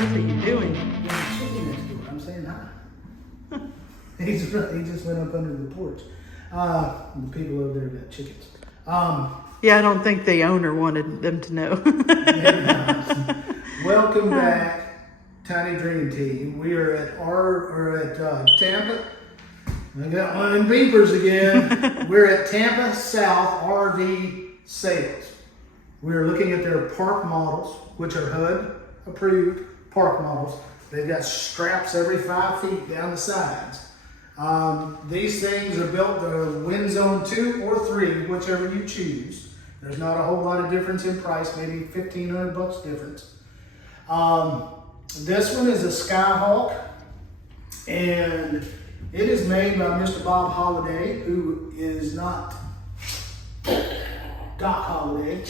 What are you doing? There's a chicken next door. I'm saying hi. He just went up under the porch. The people over there got chickens. Yeah, I don't think the owner wanted them to know. Welcome back, Tiny Dream Team. We are at Tampa. I got one of them beepers again. We're at Tampa South RV Sales. We're looking at their park models, which are HUD-approved park models. They've got straps every 5 feet down the sides. These things are built to wind zone 2 or 3, whichever you choose. There's not a whole lot of difference in price, maybe $1,500 difference. This one is a Skyhawk, and it is made by Mr. Bob Holliday, who is not Doc Holliday.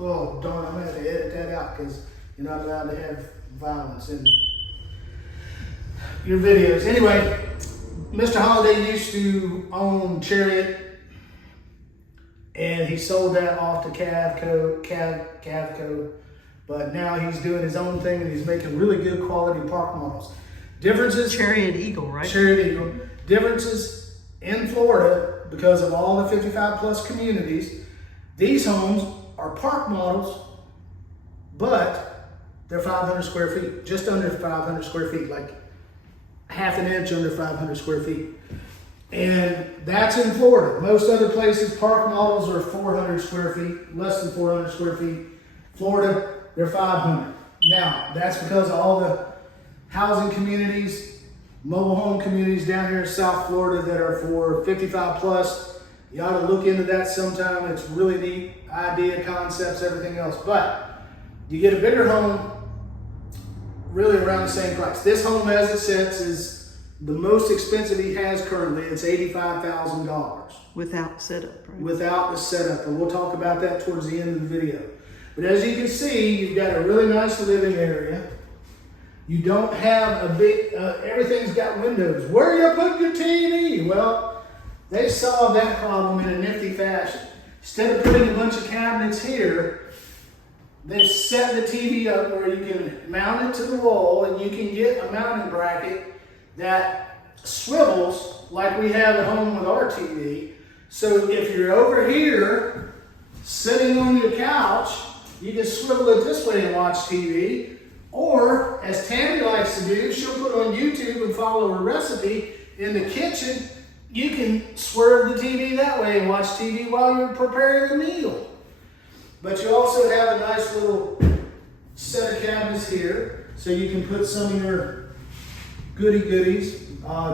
Oh, darn, I'm going to have to edit that out because you're not allowed to have violence in your videos. Anyway, Mr. Holliday used to own Chariot, and he sold that off to Cavco, but now he's doing his own thing and he's making really good quality park models. Differences? Chariot Eagle, right? Chariot Eagle. Differences in Florida because of all the 55 plus communities. These homes are park models, but they're 500 square feet, just under 500 square feet, like half an inch under 500 square feet. And that's in Florida. Most other places, park models are 400 square feet, less than 400 square feet. Florida, they're 500. Now, that's because of all the housing communities, mobile home communities down here in South Florida that are for 55 plus. You ought to look into that sometime. It's really neat idea, concepts, everything else. But you get a bigger home really around the same price. This home, as it sits, is the most expensive he has currently. It's $85,000. Without setup, right? Without the setup, and we'll talk about that towards the end of the video. But as you can see, you've got a really nice living area. You don't have a big, everything's got windows. Where are you putting your TV? Well, they solved that problem in a nifty fashion. Instead of putting a bunch of cabinets here, they've set the TV up where you can mount it to the wall, and you can get a mounting bracket that swivels like we have at home with our TV. So if you're over here sitting on your couch, you can swivel it this way and watch TV. Or, as Tammy likes to do, she'll put on YouTube and follow a recipe in the kitchen. You can swerve the TV that way and watch TV while you're preparing the meal. But you also have a nice little set of cabinets here, so you can put some of your goodies,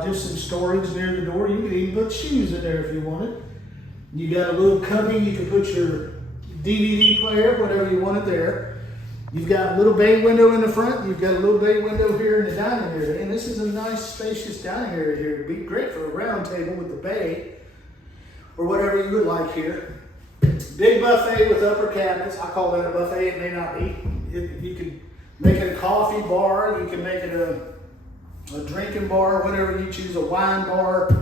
just some storage near the door. You can even put shoes in there if you wanted. You got a little cubby, you can put your DVD player, whatever you wanted there. You've got a little bay window in the front. You've got a little bay window here in the dining area. And this is a nice, spacious dining area here. It'd be great for a round table with the bay or whatever you would like here. Big buffet with upper cabinets. I call that a buffet. It may not be. You can make it a coffee bar. You can make it a drinking bar, whatever you choose, a wine bar,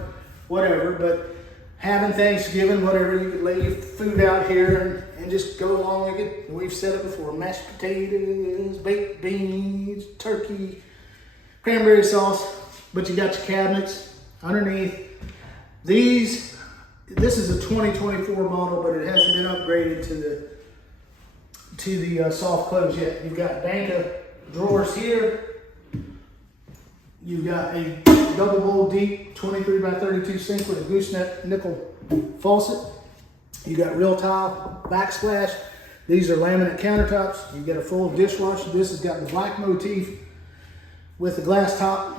whatever. But having Thanksgiving, whatever, you could lay your food out here and just go along with it. We've said it before: mashed potatoes, baked beans, turkey, cranberry sauce. But you got your cabinets underneath. This is a 2024 model, but it hasn't been upgraded to the soft close yet. You've got bank of drawers here. You've got a double bowl deep 23 by 32 sink with a gooseneck nickel faucet. You got real tile backsplash. These are laminate countertops. You got a full dishwasher. This has got the black motif with the glass top,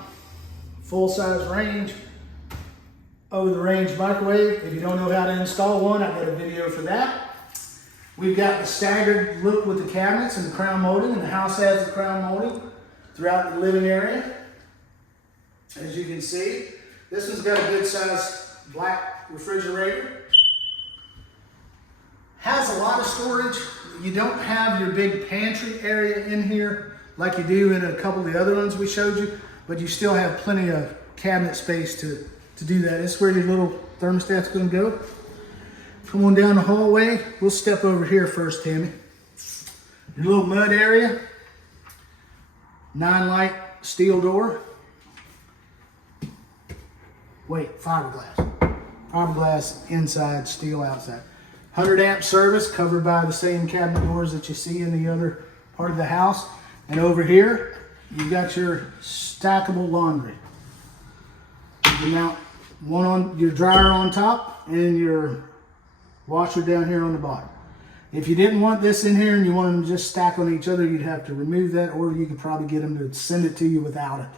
full size range, over the range microwave. If you don't know how to install one, I've got a video for that. We've got the staggered look with the cabinets and the crown molding, and the house has the crown molding throughout the living area. As you can see, this one's got a good size black refrigerator. Has a lot of storage. You don't have your big pantry area in here like you do in a couple of the other ones we showed you, but you still have plenty of cabinet space to do that. This is where your little thermostat's gonna go. Come on down the hallway. We'll step over here first, Tammy. Your little mud area. 9 light steel door. Wait, fiberglass. Fiberglass inside, steel outside. 100 amp service covered by the same cabinet doors that you see in the other part of the house. And over here, you got your stackable laundry. You mount one on your dryer on top and your washer down here on the bottom. If you didn't want this in here and you want them to just stack on each other, you'd have to remove that, or you could probably get them to send it to you without it.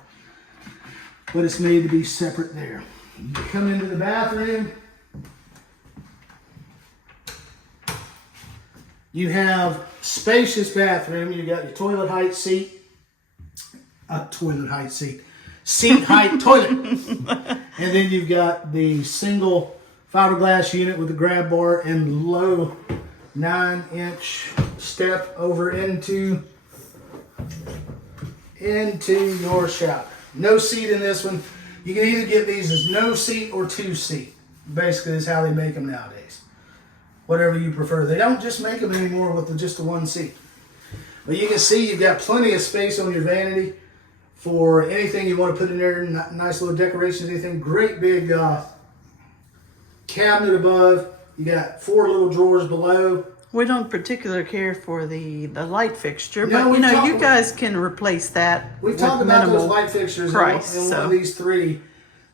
But it's made to be separate there. You come into the bathroom. You have spacious bathroom. You got your toilet height seat. Seat height toilet. And then you've got the single fiberglass unit with the grab bar and low 9-inch step over into your shower. No seat in this one. You can either get these as no seat or 2-seat. Basically, is how they make them nowadays. Whatever you prefer. They don't just make them anymore with just the 1 seat. But you can see you've got plenty of space on your vanity for anything you want to put in there. Nice little decorations, anything. Great big cabinet above. You got 4 little drawers below. We don't particularly care for the light fixture, No, but you guys can replace that. We've with talked about minimal those light fixtures price, in one of these 3.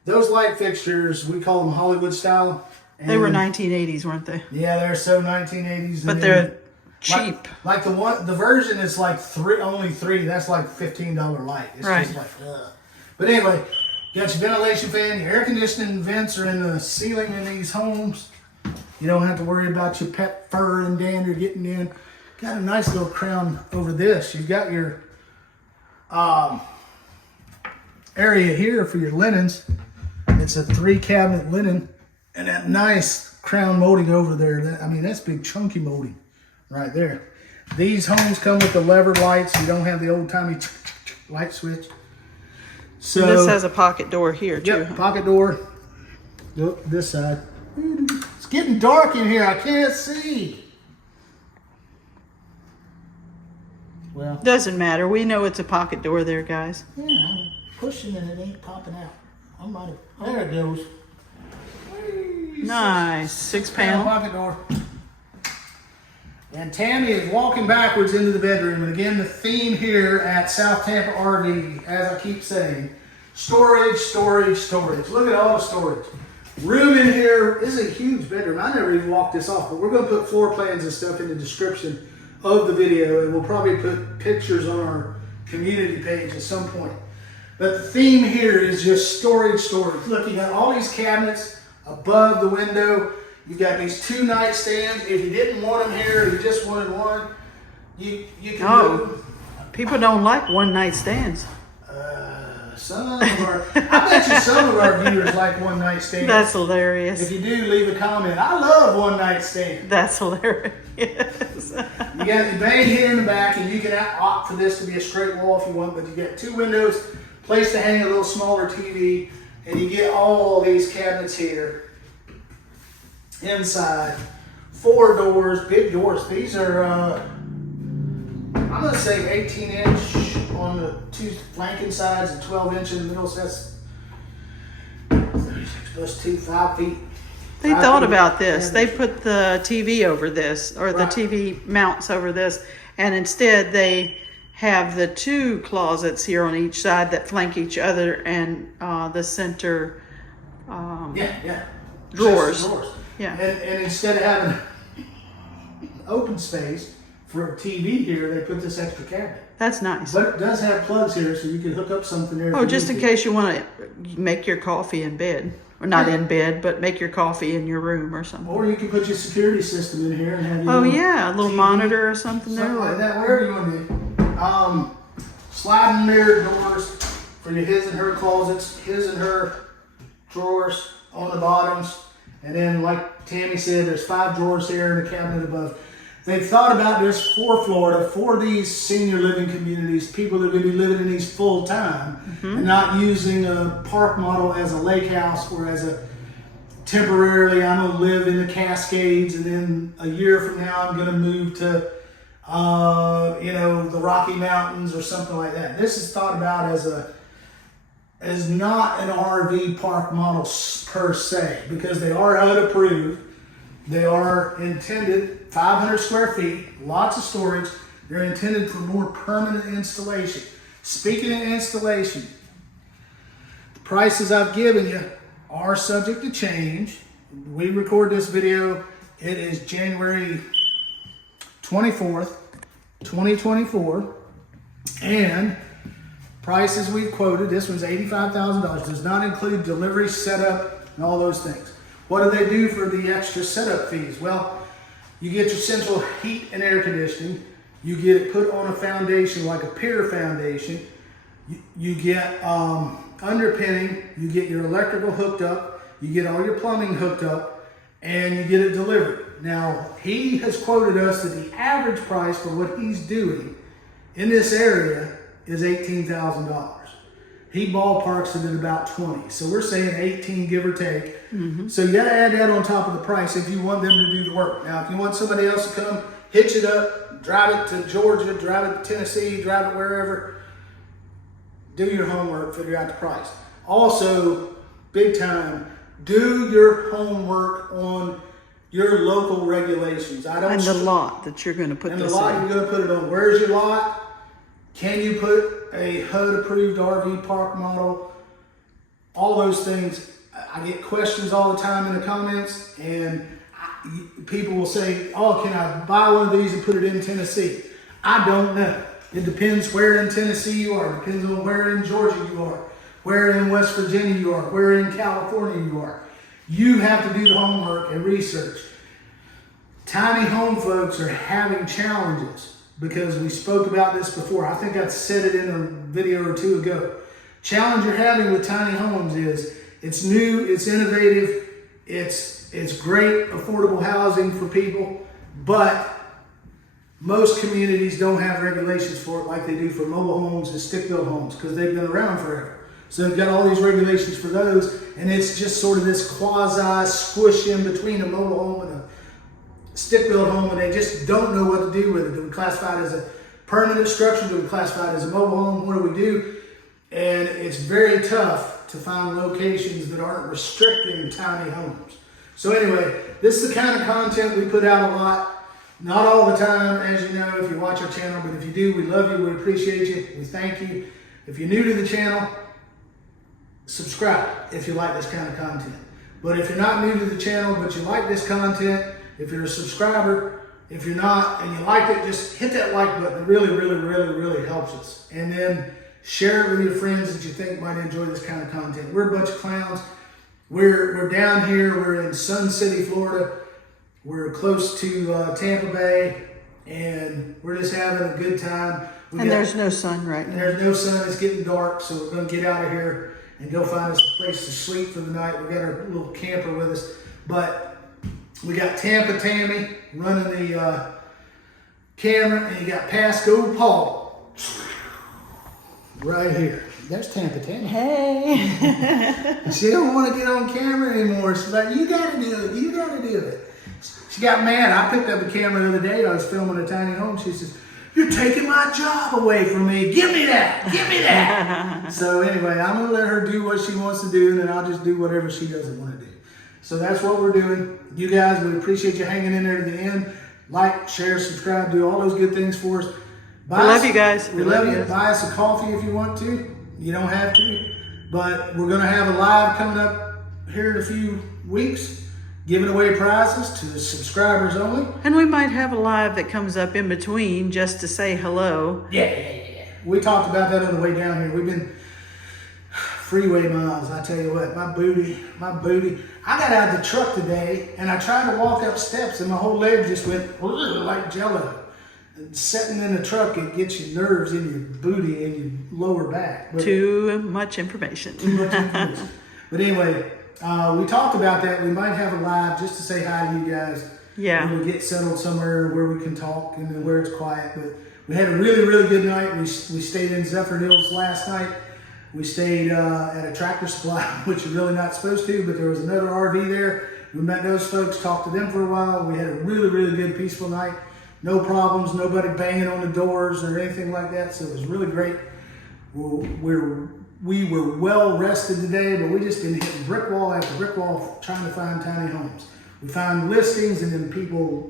Those light fixtures, we call them Hollywood style. They were 1980s, weren't they? Yeah, they're so 1980s. But they're cheap. Like the version is like only 3. That's like $15 light. It's right. Just like, ugh. But anyway, you got your ventilation fan, your air conditioning vents are in the ceiling in these homes. You don't have to worry about your pet fur and dander getting in. Got a nice little crown over this. You've got your area here for your linens. It's a 3-cabinet linen. And that nice crown molding over there. That's big chunky molding right there. These homes come with the levered lights. You don't have the old-timey light switch. So this has a pocket door here, too. Yep, pocket door. Look, this side. It's getting dark in here. I can't see. Well, doesn't matter. We know it's a pocket door there, guys. Yeah, I'm pushing and it ain't popping out. There it goes. Nice. 6-panel. Pocket door. And Tammy is walking backwards into the bedroom. And again, the theme here at South Tampa RV, as I keep saying, storage, storage, storage. Look at all the storage. Room in here. This is a huge bedroom. I never even walked this off, but we're going to put floor plans and stuff in the description of the video, and we'll probably put pictures on our community page at some point. But the theme here is just storage, storage. Look, you got all these cabinets above the window. You've got these 2 nightstands. If you didn't want them here, you just wanted one, you can move. People don't like one-night stands. I bet you some of our viewers like one-night stands. That's hilarious. If you do, leave a comment. I love one-night stands. That's hilarious. You got the bay here in the back, and you can opt for this to be a straight wall if you want, but you get 2 windows, place to hang a little smaller TV, and you get all these cabinets here. Inside, 4 doors, big doors. These are, I'm going to say 18-inch on the 2 flanking sides and 12-inch in the middle, so that's 36 plus 2, 5 feet. They thought about this. They put the TV over this, or the TV mounts over this, and instead they have the 2 closets here on each side that flank each other, and the center drawers. Yeah. And instead of having open space for a TV here, they put this extra cabinet. That's nice. But it does have plugs here, so you can hook up something there. Oh, just in case you want to make your coffee in bed. Or not in bed, but make your coffee in your room or something. Or you can put your security system in here and have your a little TV, monitor or something there. Something like that, wherever you want to do. Sliding mirror doors for your his and her closets, his and her drawers on the bottoms. And then, like Tammy said, there's 5 drawers here and a cabinet above. They've thought about this for Florida, for these senior living communities, people that are going to be living in these full time and not using a park model as a lake house or as a temporarily, I'm going to live in the Cascades and then a year from now I'm going to move to you know, the Rocky Mountains or something like that. This is thought about as not an RV park model per se, because they are HUD approved. They are intended 500 square feet, lots of storage. They're intended for more permanent installation. Speaking of installation, the prices I've given you are subject to change. We record this video, it is January 24th, 2024, and prices we've quoted, this one's $85,000, does not include delivery, setup, and all those things. What do they do for the extra setup fees? Well, you get your central heat and air conditioning, you get it put on a foundation like a pier foundation, you get underpinning, you get your electrical hooked up, you get all your plumbing hooked up, and you get it delivered. Now, he has quoted us that the average price for what he's doing in this area is $18,000. He ballparks it at about 20. So we're saying 18, give or take. So you gotta add that on top of the price if you want them to do the work. Now, if you want somebody else to come, hitch it up, drive it to Georgia, drive it to Tennessee, drive it wherever, do your homework, figure out the price. Also, big time, do your homework on your local regulations. And the lot that you're going to put and this the lot in. you're going to put it on. Where's your lot? Can you put a HUD-approved RV park model? All those things. I get questions all the time in the comments, and people will say, oh, can I buy one of these and put it in Tennessee? I don't know. It depends where in Tennessee you are. It depends on where in Georgia you are, where in West Virginia you are, where in California you are. You have to do the homework and research. Tiny home folks are having challenges because we spoke about this before. I think I said it in a video or two ago. Challenge you're having with tiny homes is it's new, it's innovative, it's great affordable housing for people, but most communities don't have regulations for it like they do for mobile homes and stick-built homes because they've been around forever. So they've got all these regulations for those, and it's just sort of this quasi-squish in between a mobile home and a stick-built home, and they just don't know what to do with it. Do we classify it as a permanent structure? Do we classify it as a mobile home? What do we do? And it's very tough to find locations that aren't restricting tiny homes. So anyway, this is the kind of content we put out a lot. Not all the time, as you know, if you watch our channel, but if you do, we love you, we appreciate you, we thank you. If you're new to the channel, subscribe if you like this kind of content. But if you're not new to the channel, but you like this content, if you're a subscriber, if you're not and you like it, just hit that like button. It really, really, really, really helps us. And then share it with your friends that you think might enjoy this kind of content. We're a bunch of clowns. We're down here, we're in Sun City, Florida. We're close to Tampa Bay, and we're just having a good time. There's no sun right now. There's no sun. It's getting dark, so we're going to get out of here and go find us a place to sleep for the night. We got our little camper with us, but we got Tampa Tammy running the camera, and you got Pasco Paul right here. There's Tampa Tammy. Hey. She don't want to get on camera anymore. She's like, you got to do it. You got to do it. She got mad. I picked up a camera the other day. I was filming a tiny home. She says, you're taking my job away from me. Give me that. Give me that. So anyway, I'm going to let her do what she wants to do, and then I'll just do whatever she doesn't want to do. So that's what we're doing. You guys, we appreciate you hanging in there to the end. Like, share, subscribe, do all those good things for us. We love you guys. We love you. Buy us a coffee if you want to. You don't have to. But we're going to have a live coming up here in a few weeks, giving away prizes to the subscribers only. And we might have a live that comes up in between just to say hello. Yeah. We talked about that on the way down here. We've been freeway miles, I tell you what, my booty. I got out of the truck today and I tried to walk up steps and my whole leg just went like jello. And sitting in the truck, it gets your nerves in your booty and your lower back. But too much information. Too much information. But anyway, we talked about that. We might have a live just to say hi to you guys. Yeah. When we get settled somewhere where we can talk and where it's quiet. But we had a really, really good night. We stayed in Zephyr Hills last night. We stayed at a Tractor Supply, which you're really not supposed to, but there was another RV there. We met those folks, talked to them for a while. We had a really, really good, peaceful night. no problems, nobody banging on the doors or anything like that. So it was really great. We were well rested today, but we just been hitting brick wall after brick wall trying to find tiny homes. We found listings, and then people,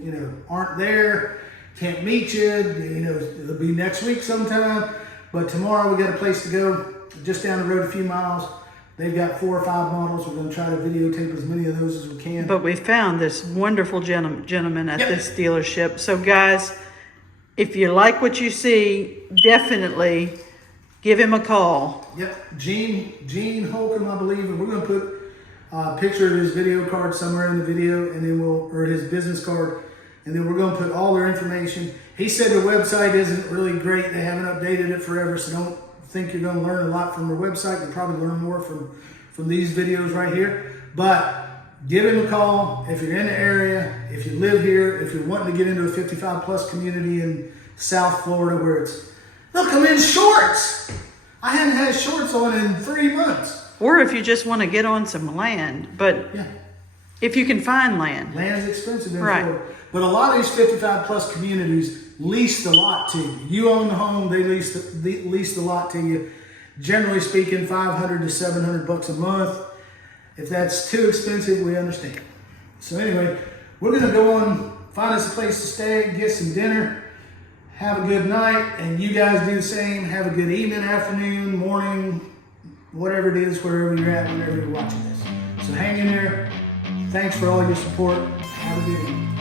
aren't there, can't meet you. It'll be next week sometime. But tomorrow we got a place to go just down the road a few miles. They've got 4 or 5 models. We're going to try to videotape as many of those as we can. But we found this wonderful gentleman at this dealership. So guys, if you like what you see, definitely give him a call. Yep, Gene Holcomb, I believe, and we're going to put a picture of his video card somewhere in the video, and then or his business card, and then we're going to put all their information. He said their website isn't really great. They haven't updated it forever, so don't think you're going to learn a lot from their website. You'll probably learn more from these videos right here. But give him a call if you're in the area, if you live here, if you're wanting to get into a 55 plus community in South Florida where look, I'm in shorts. I haven't had shorts on in 3 months. Or if you just want to get on some land, but if you can find land. Land's expensive in Right. Florida. But a lot of these 55 plus communities lease the lot to you. You own the home, they lease the lot to you. Generally speaking, $500 to $700 a month. If that's too expensive, we understand. So anyway, we're gonna go on, find us a place to stay, get some dinner, have a good night, and you guys do the same. Have a good evening, afternoon, morning, whatever it is, wherever you're at, whenever you're watching this. So hang in there. Thanks for all your support. Have a good evening.